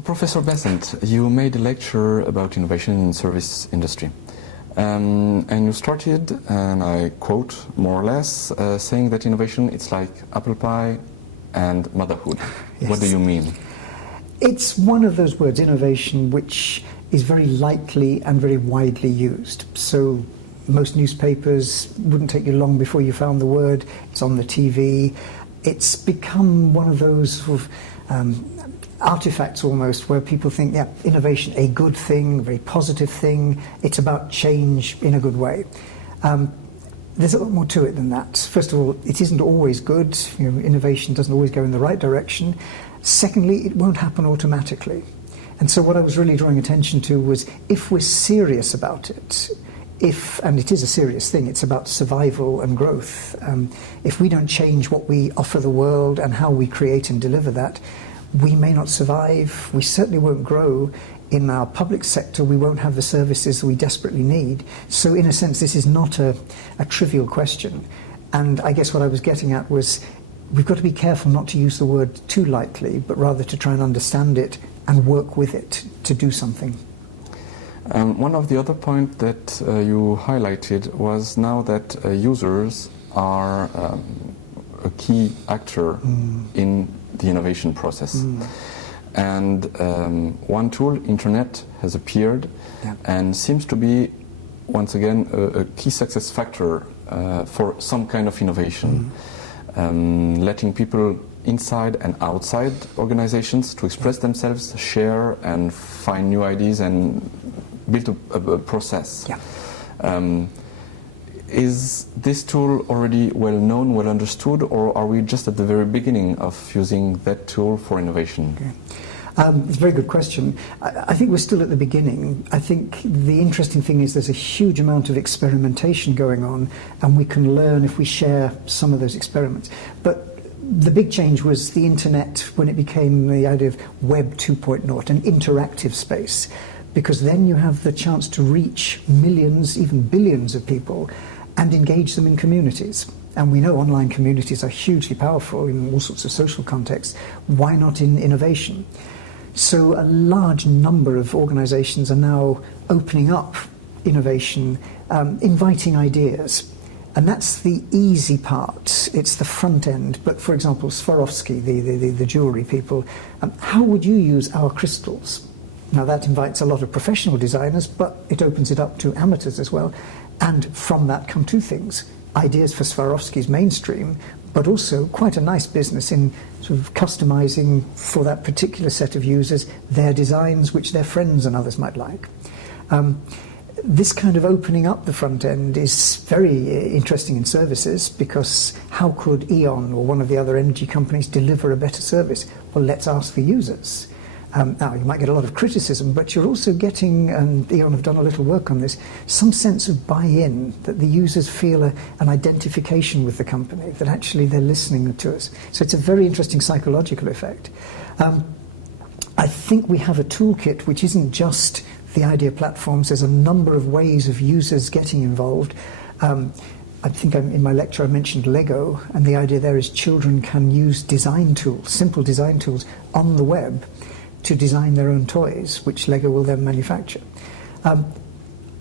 So, Professor Bessant, you made a lecture about innovation in the service industry. And you started, and I quote more or less, saying that innovation it's like apple pie and motherhood. Yes. What do you mean? It's one of those words, innovation, which is very lightly and very widely used. So most newspapers wouldn't take you long before you found the word. It's on the TV. It's become one of those sort of artifacts almost, where people think, yeah, innovation, a good thing, a very positive thing. It's about change in a good way. There's a lot more to it than that. First of all, it isn't always good. You know, innovation doesn't always go in the right direction. Secondly, it won't happen automatically. And so what I was really drawing attention to was, if we're serious about it, and it is a serious thing, it's about survival and growth. If we don't change what we offer the world and how we create and deliver that, we may not survive. We certainly won't grow. In our public sector, we won't have the services that we desperately need. So in a sense, this is not a trivial question. And I guess what I was getting at was, we've got to be careful not to use the word too lightly, but rather to try and understand it and work with it to do something. One of the other points that you highlighted was now that users are a key actor in the innovation process. And one tool, internet, has appeared and seems to be, once again, a key success factor for some kind of innovation. Letting people inside and outside organizations to express themselves, share and find new ideas and build a process. Is this tool already well known, well understood, or are we just at the very beginning of using that tool for innovation? It's a very good question. I think we're still at the beginning. I think the interesting thing is there's a huge amount of experimentation going on, and we can learn if we share some of those experiments. But the big change was the internet, when it became the idea of Web 2.0, an interactive space, because then you have the chance to reach millions, even billions of people and engage them in communities. And we know online communities are hugely powerful in all sorts of social contexts. Why not in innovation? So a large number of organizations are now opening up innovation, inviting ideas. And that's the easy part. It's the front end. But for example, Swarovski, the jewelry people, how would you use our crystals? Now that invites a lot of professional designers, but it opens it up to amateurs as well. And from that come two things: ideas for Swarovski's mainstream, but also quite a nice business in sort of customizing for that particular set of users their designs, which their friends and others might like. This kind of opening up the front end is very interesting in services, because how could E.ON or one of the other energy companies deliver a better service? Well, let's ask the users. Now, you might get a lot of criticism, but you're also getting, and E.ON have done a little work on this, some sense of buy-in, that the users feel an identification with the company, that actually they're listening to us. So it's a very interesting psychological effect. I think we have a toolkit which isn't just the idea platforms. There's a number of ways of users getting involved. I think in my lecture I mentioned Lego, and the idea there is children can use design tools, simple design tools on the web, to design their own toys, which Lego will then manufacture.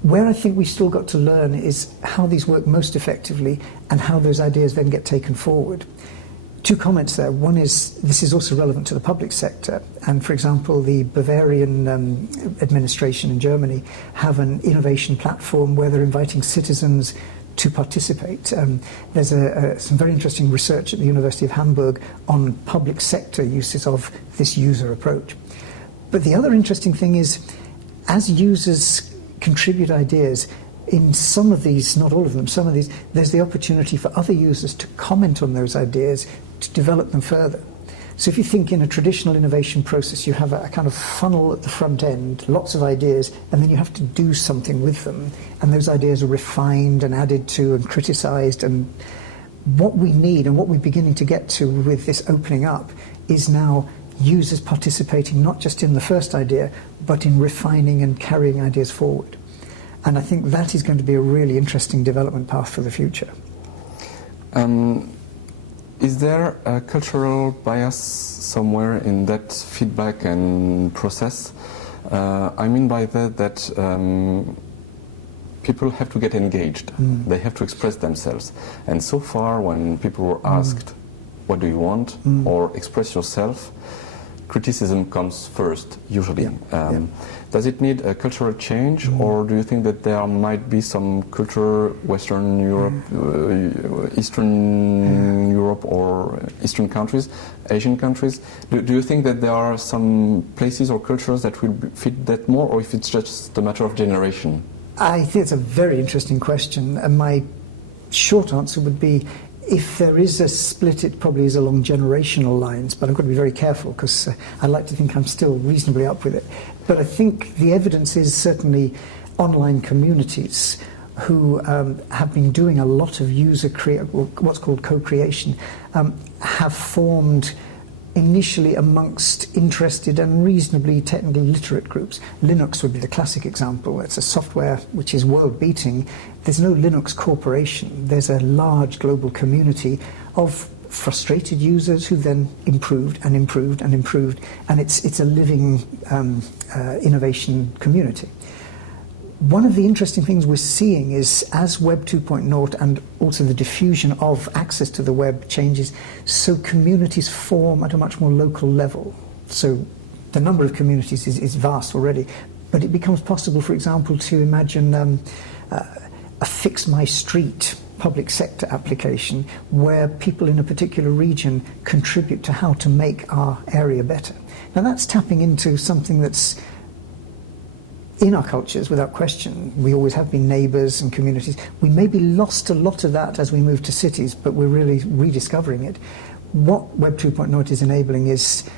Where I think we still got to learn is how these work most effectively and how those ideas then get taken forward. Two comments there. One is, this is also relevant to the public sector, and for example the Bavarian administration in Germany have an innovation platform where they're inviting citizens to participate. There's some very interesting research at the University of Hamburg on public sector uses of this user approach. But the other interesting thing is, as users contribute ideas, in some of these, not all of them, some of these, there's the opportunity for other users to comment on those ideas, to develop them further. So if you think in a traditional innovation process, you have a kind of funnel at the front end, lots of ideas, and then you have to do something with them. And those ideas are refined and added to and criticized. And what we need, and what we're beginning to get to with this opening up, is now users participating not just in the first idea, but in refining and carrying ideas forward. And I think that is going to be a really interesting development path for the future. Is there a cultural bias somewhere in that feedback and process? I mean by that people have to get engaged. They have to express themselves. And so far, when people were asked, what do you want, or express yourself, criticism comes first, usually. Does it need a cultural change, or do you think that there might be some culture, Western Europe, Eastern Europe, or Eastern countries, Asian countries? Do you think that there are some places or cultures that will fit that more, or if it's just a matter of generation? I think it's a very interesting question, and my short answer would be, if there is a split, it probably is along generational lines, but I've got to be very careful because I like to think I'm still reasonably up with it. But I think the evidence is certainly online communities who have been doing a lot of what's called co-creation, have formed initially amongst interested and reasonably technically literate groups. Linux would be the classic example. It's a software which is world-beating. There's no Linux corporation. There's a large global community of frustrated users who then improved and improved and improved, and it's a living innovation community. One of the interesting things we're seeing is as Web 2.0 and also the diffusion of access to the web changes, so communities form at a much more local level. So the number of communities is vast already, but it becomes possible, for example, to imagine a Fix My Street public sector application where people in a particular region contribute to how to make our area better. Now that's tapping into something that's in our cultures, without question. We always have been neighbours and communities. We maybe lost a lot of that as we moved to cities, but we're really rediscovering it. What Web 2.0 is enabling is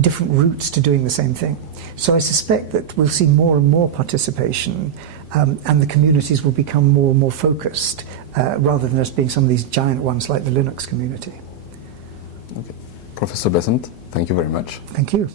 different routes to doing the same thing. So I suspect that we'll see more and more participation, and the communities will become more and more focused, rather than just being some of these giant ones like the Linux community. Okay. Professor Bessant, thank you very much. Thank you.